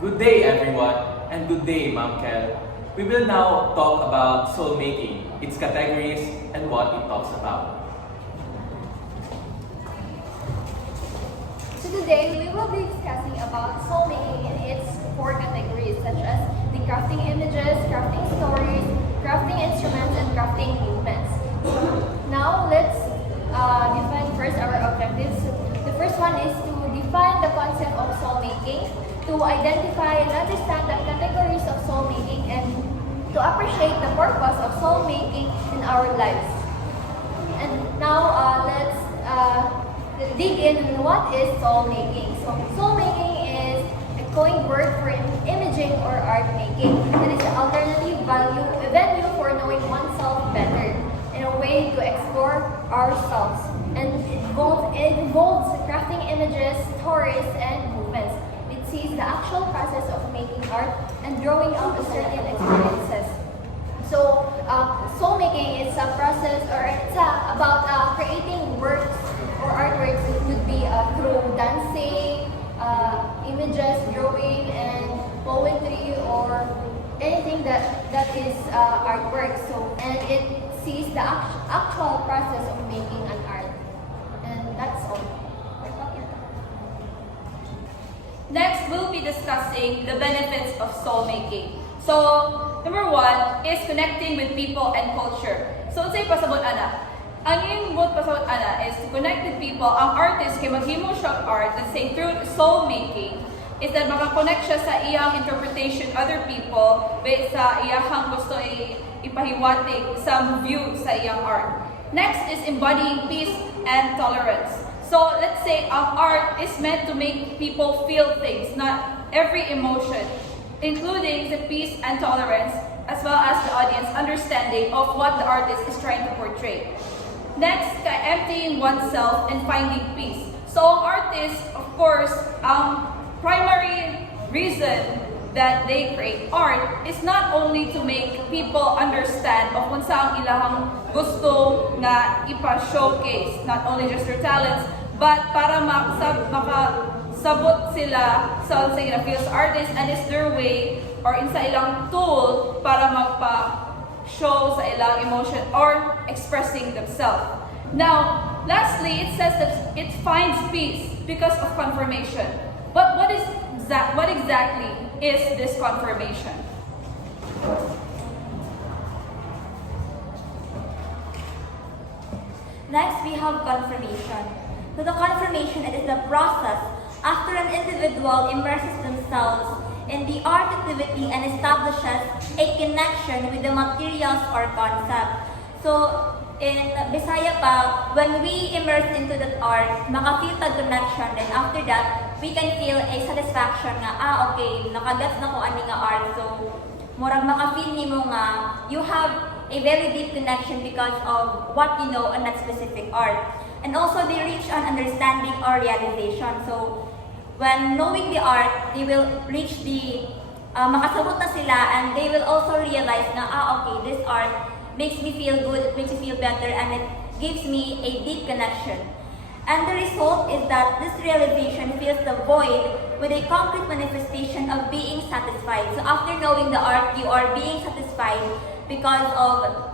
Good day, everyone, and good day, Ma'am Kel. We will now talk about soul making, its categories, and what it talks about. So today, we will be discussing about soul making and its four categories such as the crafting images, crafting stories, crafting instruments, and crafting movements. Now, let's define first our objectives. The first one is to define the concept of soul making, to identify and understand the categories of soul making, and to appreciate the purpose of soul making in our lives. And now let's dig in what is soul making. So soul making is a coined word for imaging or art making. It is an alternative venue for knowing oneself better, in a way to explore ourselves. And it involves crafting images, stories, and movements. It sees the actual process of making art and drawing out certain experiences. So, soul making is a process, or it's about creating works or artworks. It could be through dancing, images, drawing, and poetry, or anything that is artwork. So, and it sees the actual process of making an art. And that's all. Next, we'll be discussing the benefits of soul making. So, number one is connecting with people and culture. So, say pasabot ana. Ang imong pasabot ana is to connect with people. Ang artist kay maghimo siyang art, let's say through soul making, is that makakonect siya sa iyang interpretation other people based sa iyang gusto ipahiwatig sa view sa iyang art. Next is embodying peace and tolerance. So let's say art is meant to make people feel things, not every emotion, including the peace and tolerance, as well as the audience understanding of what the artist is trying to portray. Next, emptying oneself and finding peace. So artists, of course, primary reason that they create art is not only to make people understand of kung saan ilahang gusto na ipa-showcase, not only just their talents, but para makasabot sila sa say na feels artist, and it's their way or in sa ilang tool para magpa-show sa ilang emotion or expressing themselves. Now, lastly, it says that it finds peace because of confirmation. But what exactly is this confirmation? Next, we have confirmation. So the confirmation, it is the process after an individual immerses themselves in the art activity and establishes a connection with the materials or concept. So in Bisaya pa, when we immerse into that art, maka-feel the connection, then after that, we can feel a satisfaction nga, okay, nakagats na ko ani nga art. So, murag maka-feel nimo nga, you have a very deep connection because of what you know on that specific art. And also, they reach an understanding or realization. So, when knowing the art, they will reach the, makasabot na sila, and they will also realize na, okay, this art makes me feel good, it makes me feel better, and it gives me a deep connection. And the result is that this realization fills the void with a concrete manifestation of being satisfied. So after knowing the art, you are being satisfied because of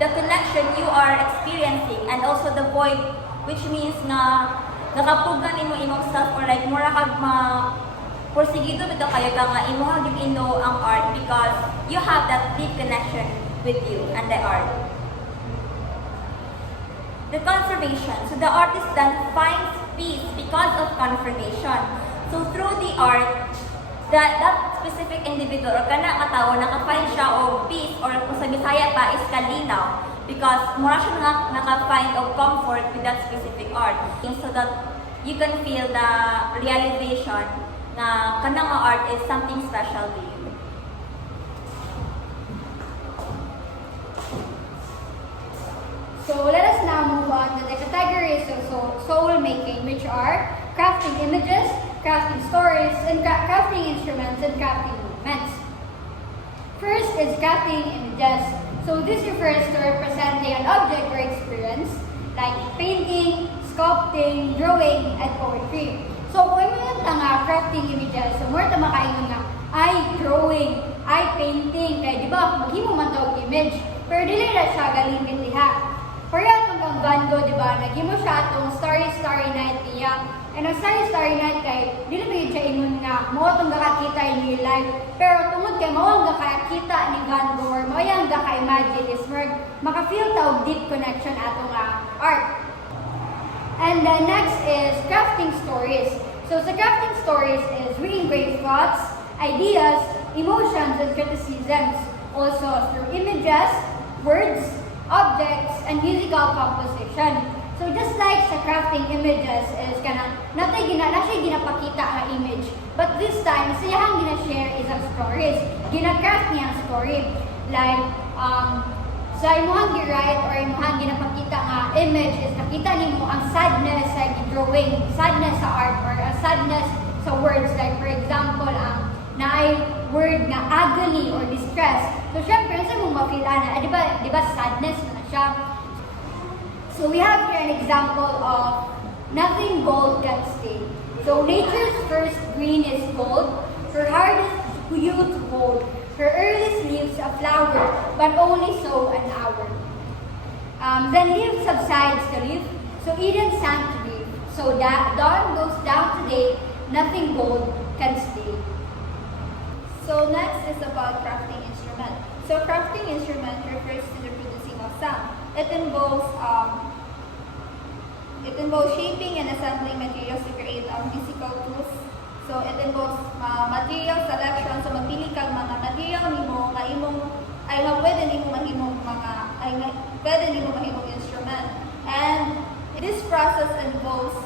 the connection you are experiencing, and also the void, which means na nakapugan imo imong self, or like mura kag porsigido bitaw kayo nga imo hagit ino ang art because you have that deep connection with you and the art. The confirmation. So the artist then finds peace because of confirmation. So through the art, that specific individual or kana katawo naka-find siya og peace, or kung sa Bisaya pa is kalinaw, because mura siya naka-find of comfort with that specific art. So that you can feel the realization na kanang art is something special to you. So let us now move on to the categories of soul making, which are crafting images, crafting stories, and crafting instruments, and crafting movements. First is crafting images. So this refers to representing an object or experience like painting, sculpting, drawing, and poetry. So So, kung yung nga crafting images, so more ta makaingon nga, ay drawing, ay painting, kaya di ba, maghimo man tawag image, pero dili na siya galimit liha. For itong Van Gogh, di ba, naghimo siya itong Starry Night niya. And ang Starry Night kay, dili ba yun siya ingon nga, mao itong gakakita in real life. Pero tungod kay mao ang gakakita ni Van Gogh, or mao yung gaka-imagine is more, maka-feel tawag deep connection atong art. And the next is crafting stories. So sa crafting stories is we engrave thoughts, ideas, emotions, and criticisms. Also through images, words, objects, and musical composition. So just like sa crafting images is kanang na siya ginapakita nga image. But this time, siyang gina-share is ang stories. Gina-craft niya ang story. Like, sa imuhang gi-write or imuhang ginapakita nga image is nakita nimo ang sadness sa drawing, sadness sa art, or sadness sa words. Like for example, ang naay word nga agony or distress. So syempre, sa mong ma-feel ana, di ba sadness na siya. So we have here an example of nothing gold can stay. So nature's first green is gold, her hardest hue to hold. Her earliest leaves a flower, but only so an hour. Then leaf subsides the leaf, so Eden sank to grief. So that dawn goes down today, nothing gold can stay. So next is about crafting instrument. So crafting instrument refers to the producing of sound. It involves shaping and assembling materials to create musical tools. So it involves material selection. So magpili kag mga material nimo nga imong ay pwede nimo mahimong instrument. And this process involves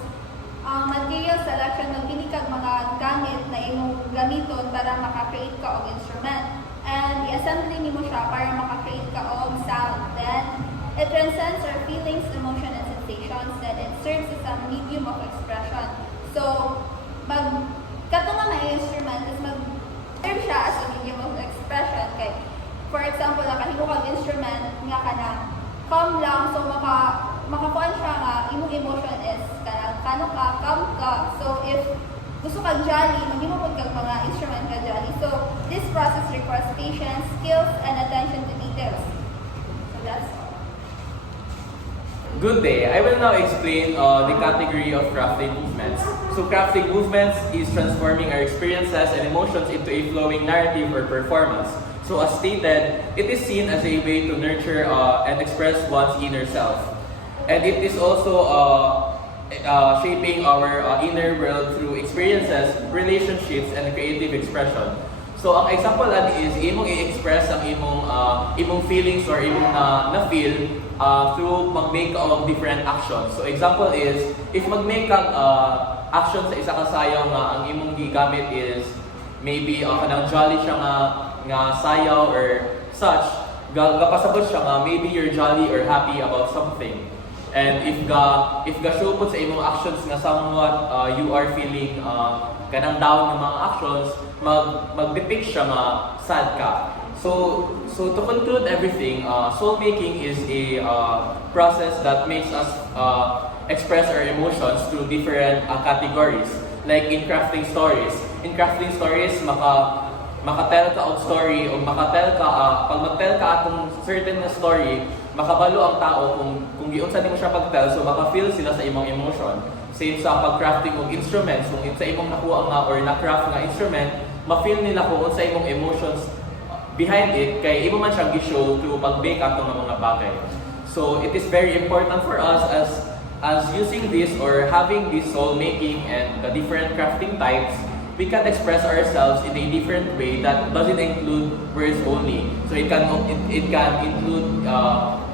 material selection, magpili kag mga gamit na imong gamiton para maka-create ka og instrument. And i-assembly nimo siya para maka-create ka og sound. Then it transcends our feelings, emotion, and sensations. That it serves as a medium of expression. So kato nga may instrument is mag-serve siya as a medium of expression. Kay, for example, nakahimo kag instrument nga kanang calm lang, so makakuan siya nga imong emotion is kano ka, calm ka. So if gusto kag jolly, maghimo pod kag mga instrument ka jolly. So this process requires patience, skills, and attention to details. So that's all. Good day. I will now explain the category of crafting movements. So crafting movements is transforming our experiences and emotions into a flowing narrative or performance. So as stated, it is seen as a way to nurture and express one's inner self. And it is also shaping our inner world through experiences, relationships, and creative expression. So ang example is imong i-express ang imong feelings or imong na-feel through mag-make of different actions. So example is if mag-make kang action sa isa ka sayaw nga ang imong gigamit is maybe kanang jolly siya nga sayaw or such, gapasabot siya nga maybe you're jolly or happy about something. And if ga show po sa imong actions nga somewhat you are feeling kanang down ng mga actions, mag-depict siya nga sad ka. So to conclude everything, soul making is a process that makes us express our emotions through different categories. Like in crafting stories. In crafting stories, maka-tell ka og story o maka-tell ka pag mag-tell ka atong certain story, makabalo ang tao kung giunsa nimo siya pag-tell, so maka-feel sila sa imong emotion. Same sa pag-crafting og instruments, kung sa imong nakuha nga or na-craft nga instrument, ma-feel nila kung unsa imong emotions behind it, kay imo man siyang gi-show through pag-bake ato ng mga bagay. So it is very important for us as using this or having this soul making and the different crafting types, we can express ourselves in a different way that doesn't include words only. So it can include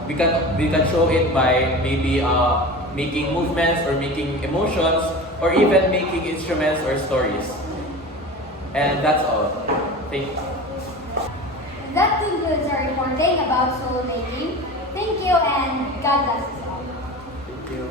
we can show it by maybe making movements or making emotions or even making instruments or stories. And that's all. Thank you. That concludes our reporting about soul making. Thank you and God bless us all. Thank you.